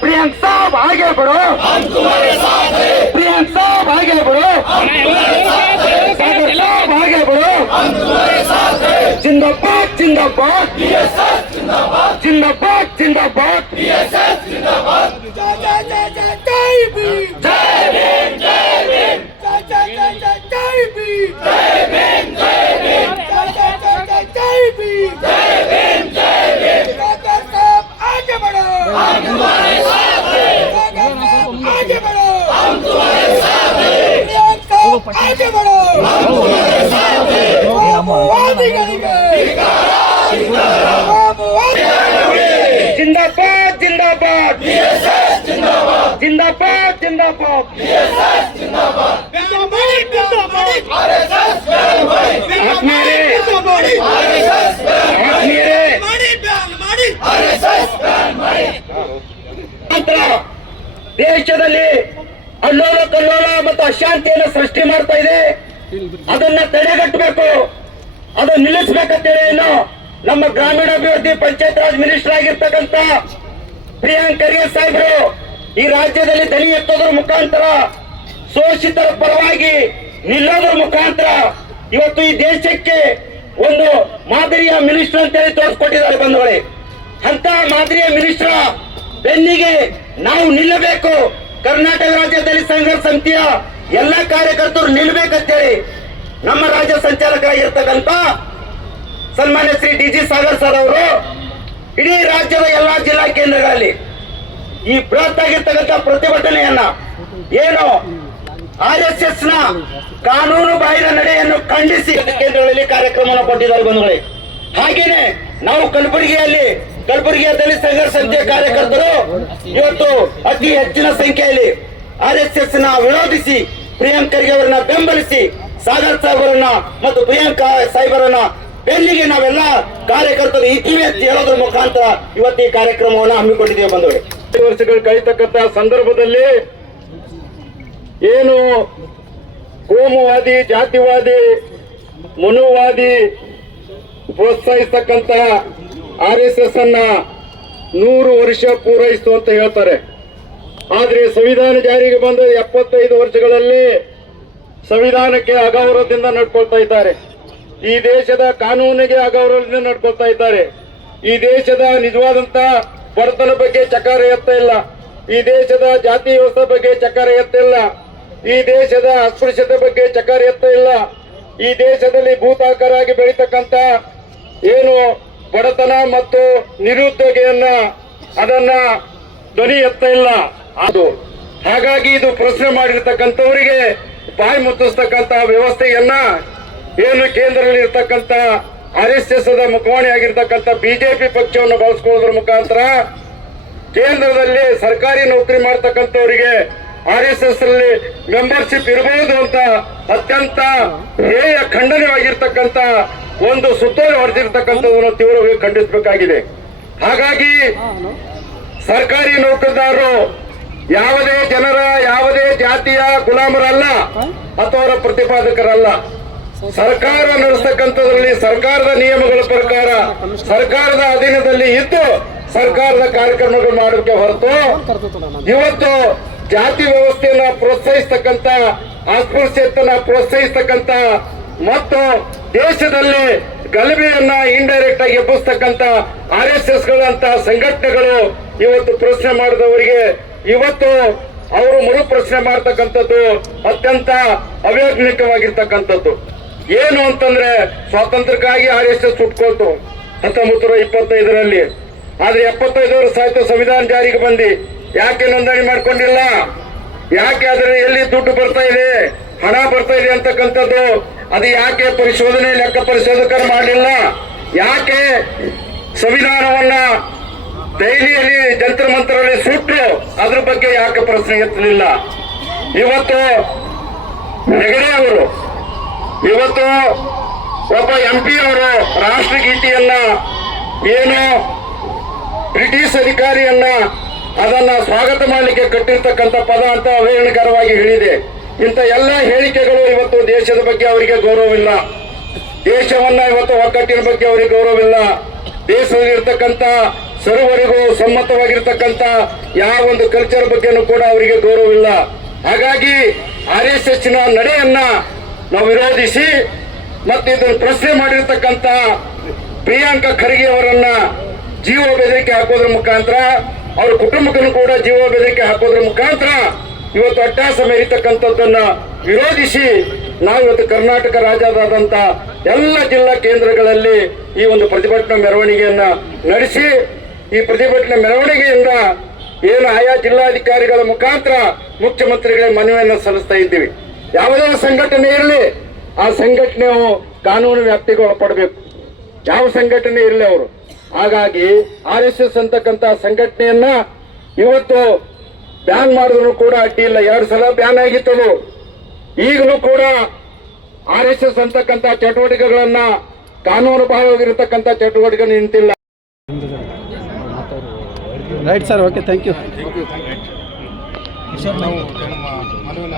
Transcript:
प्रियंक साहब आगे बढ़ो, प्रियंक साहब आगे बढ़ो, सागर साहब आगे बढ़ो। जिंदाबाद जिंदाबाद जिंदाबाद जिंदाबाद। आगे बढ़ो, आगे बढ़ो, आगे बढ़ो। जिंदाबाद जिंदाबाद जिंदाबाद जिंदाबाद। ದೇಶದಲ್ಲಿ ಅಲ್ಲೋಲ ಕಲ್ಲೋಲ ಮತ್ತು ಅಶಾಂತಿಯನ್ನು ಸೃಷ್ಟಿ ಮಾಡ್ತಾ ಇದೆ. ಅದನ್ನ ತಡೆಗಟ್ಟಬೇಕು, ಅದು ನಿಲ್ಲಿಸಬೇಕಂತೇಳಿ ಏನು ನಮ್ಮ ಗ್ರಾಮೀಣಾಭಿವೃದ್ಧಿ ಪಂಚಾಯತ್ ರಾಜ್ ಮಿನಿಸ್ಟರ್ ಆಗಿರ್ತಕ್ಕಂಥ ಪ್ರಿಯಾಂಕ್ ಖರ್ಗೆ ಸಾಹೇಬರು ಈ ರಾಜ್ಯದಲ್ಲಿ ದನಿ ಎತ್ತೋದ್ರ ಮುಖಾಂತರ, ಶೋಷಿತರ ಪರವಾಗಿ ನಿಲ್ಲೋದ್ರ ಮುಖಾಂತರ ಇವತ್ತು ಈ ದೇಶಕ್ಕೆ ಒಂದು ಮಾದರಿಯ ಮಿನಿಸ್ಟರ್ ಅಂತೇಳಿ ತೋರಿಸ್ಕೊಟ್ಟಿದ್ದಾರೆ ಬಂಧುಗಳೇ. ಅಂತ ಮಾದರಿಯ ಮಿನಿಸ್ಟರ್ ಬೆನ್ನಿಗೆ ನಾವು ನಿಲ್ಲಬೇಕು. ಕರ್ನಾಟಕ ರಾಜ್ಯ ದಲಿತ ಸಂಘರ್ಷ ಸಮಿತಿಯ ಎಲ್ಲ ಕಾರ್ಯಕರ್ತರು ನಿಲ್ಲಬೇಕಂತೇಳಿ ನಮ್ಮ ರಾಜ್ಯ ಸಂಚಾಲಕರಾಗಿರ್ತಕ್ಕಂಥ ಸನ್ಮಾನ್ಯ ಶ್ರೀ ಡಿ.ಜಿ. ಸಾಗರ್ ಸರ್ ಅವರು ಇಡೀ ರಾಜ್ಯದ ಎಲ್ಲಾ ಜಿಲ್ಲಾ ಕೇಂದ್ರಗಳಲ್ಲಿ ಈ ಬೃಹತ್ ಆಗಿರ್ತಕ್ಕಂಥ ಪ್ರತಿಭಟನೆಯನ್ನ ಏನು RSS ನ ಕಾನೂನು ಬಾಹಿರ ನಡೆಯನ್ನು ಖಂಡಿಸಿ ಕೇಂದ್ರಗಳಲ್ಲಿ ಕಾರ್ಯಕ್ರಮವನ್ನು ಕೊಟ್ಟಿದ್ದಾರೆ ಬಂಧುಗಳೇ. ಹಾಗೇನೆ ನಾವು ಕಲಬುರಗಿಯ ದಲಿತ ಸಂಘರ್ಷ ಸಮಿತಿಯ ಕಾರ್ಯಕರ್ತರು ಇವತ್ತು ಅತಿ ಹೆಚ್ಚಿನ ಸಂಖ್ಯೆಯಲ್ಲಿ RSS ನ ವಿರೋಧಿಸಿ ಪ್ರಿಯಾಂಕ್ ಖರ್ಗೆ ಅವರನ್ನ ಬೆಂಬಲಿಸಿ ಸಾಗರ್ ಸಾಹೇಬರನ್ನ ಮತ್ತು ಪ್ರಿಯಾಂಕ್ ಸಾಹೇಬರನ್ನ ಬೆನ್ನಿಗೆ ನಾವೆಲ್ಲ ಕಾರ್ಯಕರ್ತರು ಇತಿವಿ ಅಂತ ಹೇಳೋದ್ರ ಮುಖಾಂತರ ಇವತ್ತು ಈ ಕಾರ್ಯಕ್ರಮವನ್ನು ಹಮ್ಮಿಕೊಂಡಿದ್ದೇವೆ ಬಂಧುಗಳೇ. ವರ್ಷಗಳು ಕಳೆತಕ್ಕಂತ ಸಂದರ್ಭದಲ್ಲಿ ಏನು ಕೋಮುವಾದಿ, ಜಾತಿವಾದಿ, ಮನುವಾದಿ ಪ್ರೋತ್ಸಾಹಿಸ್ತಕ್ಕಂತ RSS ಅನ್ನ 100 ವರ್ಷ ಪೂರೈಸಿತು ಅಂತ ಹೇಳ್ತಾರೆ. ಆದ್ರೆ ಸಂವಿಧಾನ ಜಾರಿಗೆ ಬಂದ 75 ವರ್ಷಗಳಲ್ಲಿ ಸಂವಿಧಾನಕ್ಕೆ ಅಗೌರವದಿಂದ ನಡ್ಕೊಳ್ತಾ ಇದ್ದಾರೆ. ಈ ದೇಶದ ಕಾನೂನಿಗೆ ಅಗೌರವದಿಂದ ನಡ್ಕೊಳ್ತಾ ಇದ್ದಾರೆ. ಈ ದೇಶದ ನಿಜವಾದಂತ ಬಡತನ ಬಗ್ಗೆ ಚಕಾರ ಎತ್ತ ಇಲ್ಲ. ಈ ದೇಶದ ಜಾತಿ ವ್ಯವಸ್ಥೆ ಬಗ್ಗೆ ಚಕಾರ ಎತ್ತ ಇಲ್ಲ. ಈ ದೇಶದ ಅಸ್ಪೃಶ್ಯತೆ ಬಗ್ಗೆ ಚಕಾರ ಎತ್ತ ಇಲ್ಲ. ಈ ದೇಶದಲ್ಲಿ ಭೂತಾಕಾರಾಗಿ ಬೆಳೀತಕ್ಕಂತ ಏನು ಬಡತನ ಮತ್ತು ನಿರುದ್ಯೋಗಿಯನ್ನ ಅದನ್ನ ಧ್ವನಿ ಎತ್ತ ಇಲ್ಲ. ಅದು ಹಾಗಾಗಿ ಇದು ಪ್ರಶ್ನೆ ಮಾಡಿರ್ತಕ್ಕಂಥವರಿಗೆ ಬಾಯಿ ಮುತ್ತಿಸ್ತಕ್ಕಂತ ವ್ಯವಸ್ಥೆಯನ್ನ ಏನು ಕೇಂದ್ರದಲ್ಲಿ ಇರ್ತಕ್ಕಂಥ RSS ಮುಖವಾಣಿ ಆಗಿರ್ತಕ್ಕಂಥ ಬಿಜೆಪಿ ಪಕ್ಷವನ್ನು ಬಳಸ್ಕೊಳ್ಳೋದ್ರ ಮುಖಾಂತರ ಕೇಂದ್ರದಲ್ಲಿ ಸರ್ಕಾರಿ ನೌಕರಿ ಮಾಡ್ತಕ್ಕಂಥವರಿಗೆ RSS ಅಲ್ಲಿ ಮೆಂಬರ್ಶಿಪ್ ಇರಬಹುದು ಅಂತ ಅತ್ಯಂತ ಹೇಯ ಖಂಡನವಾಗಿರ್ತಕ್ಕಂಥ ಒಂದು ಸುತ್ತೋಲೆ ಹೊರಡಿರ್ತಕ್ಕಂಥದನ್ನು ತೀವ್ರವಾಗಿ ಖಂಡಿಸಬೇಕಾಗಿದೆ. ಹಾಗಾಗಿ ಸರ್ಕಾರಿ ನೌಕರದಾರರು ಯಾವುದೇ ಜನರ ಯಾವುದೇ ಜಾತಿಯ ಗುಲಾಮರಲ್ಲ ಅಥವಾ ಅವರ ಪ್ರತಿಪಾದಕರಲ್ಲ. ಸರ್ಕಾರ ನಡೆಸ್ತಕ್ಕಂಥದ್ರಲ್ಲಿ ಸರ್ಕಾರದ ನಿಯಮಗಳ ಪ್ರಕಾರ ಸರ್ಕಾರದ ಅಧೀನದಲ್ಲಿ ಇದ್ದು ಸರ್ಕಾರದ ಕಾರ್ಯಕ್ರಮಗಳು ಮಾಡೋಕೆ ಹೊರತು ಇವತ್ತು ಜಾತಿ ವ್ಯವಸ್ಥೆಯನ್ನ ಪ್ರೋತ್ಸಾಹಿಸ್ತಕ್ಕಂಥ, ಅಸ್ಪೃಶ್ಯತೆಯನ್ನ ಪ್ರೋತ್ಸಾಹಿಸ್ತಕ್ಕಂಥ ಮತ್ತು ದೇಶದಲ್ಲಿ ಗಲಭೆಯನ್ನ ಇಂಡೈರೆಕ್ಟ್ ಆಗಿ ಎಬ್ಬಿಸ್ತಕ್ಕಂಥ RSS ಗಳಂತ ಸಂಘಟನೆಗಳು ಇವತ್ತು ಪ್ರಶ್ನೆ ಮಾಡಿದವರಿಗೆ ಇವತ್ತು ಅವರು ಮರು ಪ್ರಶ್ನೆ ಮಾಡ್ತಕ್ಕಂಥದ್ದು ಅತ್ಯಂತ ಅವೈಜ್ಞಾನಿಕವಾಗಿರ್ತಕ್ಕಂಥದ್ದು. ಏನು ಅಂತಂದ್ರೆ ಸ್ವಾತಂತ್ರ್ಯಕ್ಕಾಗಿ RSS ಹುಟ್ಕೊಳ್ತು 1925ರಲ್ಲಿ. ಆದ್ರೆ 75 ವರ್ಷ ಆಯ್ತು ಸಂವಿಧಾನ ಜಾರಿಗೆ ಬಂದು. ಯಾಕೆ ನೋಂದಣಿ ಮಾಡ್ಕೊಂಡಿಲ್ಲ? ಯಾಕೆ ಅದರಲ್ಲಿ ಎಲ್ಲಿ ದುಡ್ಡು ಬರ್ತಾ ಇದೆ, ಹಣ ಬರ್ತಾ ಇದೆ ಅಂತಕ್ಕಂಥದ್ದು ಅದು ಯಾಕೆ ಪರಿಶೋಧನೆ ಲೆಕ್ಕ ಪರಿಶೋಧಕರು ಮಾಡಲಿಲ್ಲ? ಯಾಕೆ ಸಂವಿಧಾನವನ್ನ ದೆಹಲಿಯಲ್ಲಿ ಜಂತರ ಮಂತರಲ್ಲಿ ಸುಟ್ಟರು, ಅದ್ರ ಬಗ್ಗೆ ಯಾಕೆ ಪ್ರಶ್ನೆ ಎತ್ತಲಿಲ್ಲ? ಇವತ್ತು ಹೆಗಡೆ ಅವರು ಇವತ್ತು ಒಬ್ಬ MP ಅವರು ರಾಷ್ಟ್ರಗೀತೆಯನ್ನ ಏನು ಬ್ರಿಟಿಷ್ ಅಧಿಕಾರಿಯನ್ನ ಅದನ್ನ ಸ್ವಾಗತ ಮಾಡಲಿಕ್ಕೆ ಕಟ್ಟಿರ್ತಕ್ಕಂಥ ಪದ ಅಂತ ಅವಹೇಳನಕರವಾಗಿ ಹೇಳಿದೆ. ಇಂಥ ಎಲ್ಲ ಹೇಳಿಕೆಗಳು ಇವತ್ತು ದೇಶದ ಬಗ್ಗೆ ಅವರಿಗೆ ಗೌರವವಿಲ್ಲ. ದೇಶವನ್ನ ಇವತ್ತು ಒಗ್ಗಟ್ಟಿನ ಬಗ್ಗೆ ಅವರಿಗೆ ಗೌರವವಿಲ್ಲ. ದೇಶದಲ್ಲಿರ್ತಕ್ಕಂಥ ಸರ್ವರಿಗೂ ಸಮ್ಮತವಾಗಿರ್ತಕ್ಕಂಥ ಯಾವ ಒಂದು ಕಲ್ಚರ್ ಬಗ್ಗೆನೂ ಕೂಡ ಅವರಿಗೆ ಗೌರವವಿಲ್ಲ. ಹಾಗಾಗಿ RSS ನ ನಡೆಯನ್ನ ನಾವು ವಿರೋಧಿಸಿ ಮತ್ತೆ ಇದನ್ನು ಪ್ರಶ್ನೆ ಮಾಡಿರ್ತಕ್ಕಂಥ ಪ್ರಿಯಾಂಕಾ ಖರ್ಗೆ ಅವರನ್ನ ಜೀವ ಬೆದರಿಕೆ ಹಾಕೋದ್ರ ಮುಖಾಂತರ ಅವ್ರ ಕುಟುಂಬಕ್ಕೂ ಕೂಡ ಜೀವ ಬೆದರಿಕೆ ಹಾಕೋದ್ರ ಮುಖಾಂತರ ಇವತ್ತು ಅಟ್ಟಾಸ ಮೆರೀತಕ್ಕಂಥದ್ದನ್ನ ವಿರೋಧಿಸಿ ನಾವಿವತ್ತು ಕರ್ನಾಟಕ ರಾಜ್ಯದಾದಂತ ಎಲ್ಲ ಜಿಲ್ಲಾ ಕೇಂದ್ರಗಳಲ್ಲಿ ಈ ಒಂದು ಪ್ರತಿಭಟನಾ ಮೆರವಣಿಗೆಯನ್ನ ನಡೆಸಿ ಈ ಪ್ರತಿಭಟನಾ ಮೆರವಣಿಗೆಯಿಂದ ಏನು ಆಯಾ ಜಿಲ್ಲಾಧಿಕಾರಿಗಳ ಮುಖಾಂತರ ಮುಖ್ಯಮಂತ್ರಿಗಳಿಗೆ ಮನವಿಯನ್ನು ಸಲ್ಲಿಸ್ತಾ ಇದ್ದೀವಿ. ಯಾವುದೇ ಸಂಘಟನೆ ಇರಲಿ ಆ ಸಂಘಟನೆಯು ಕಾನೂನು ವ್ಯಾಪ್ತಿಗೆ ಒಳಪಡಬೇಕು, ಯಾವ ಸಂಘಟನೆ ಇರಲಿ ಅವರು. ಹಾಗಾಗಿ RSS ಅಂತಕ್ಕಂಥ ಸಂಘಟನೆಯನ್ನ ಇವತ್ತು ಬ್ಯಾನ್ ಮಾಡಿದ್ರು ಕೂಡ ಅಡ್ಡಿ ಇಲ್ಲ. 2 ಸಲ ಬ್ಯಾನ್ ಆಗಿತ್ತು. ಈಗಲೂ ಕೂಡ RSS ಅಂತಕ್ಕಂಥ ಚಟುವಟಿಕೆಗಳನ್ನ ಕಾನೂನು ಬಾಹಿರವಾಗಿರತಕ್ಕಂಥ ಚಟುವಟಿಕೆ ನಿಂತಿಲ್ಲ. Right sir, okay, thank you. Sir, ನಾವು ನಮ್ಮ ಮನವಿನ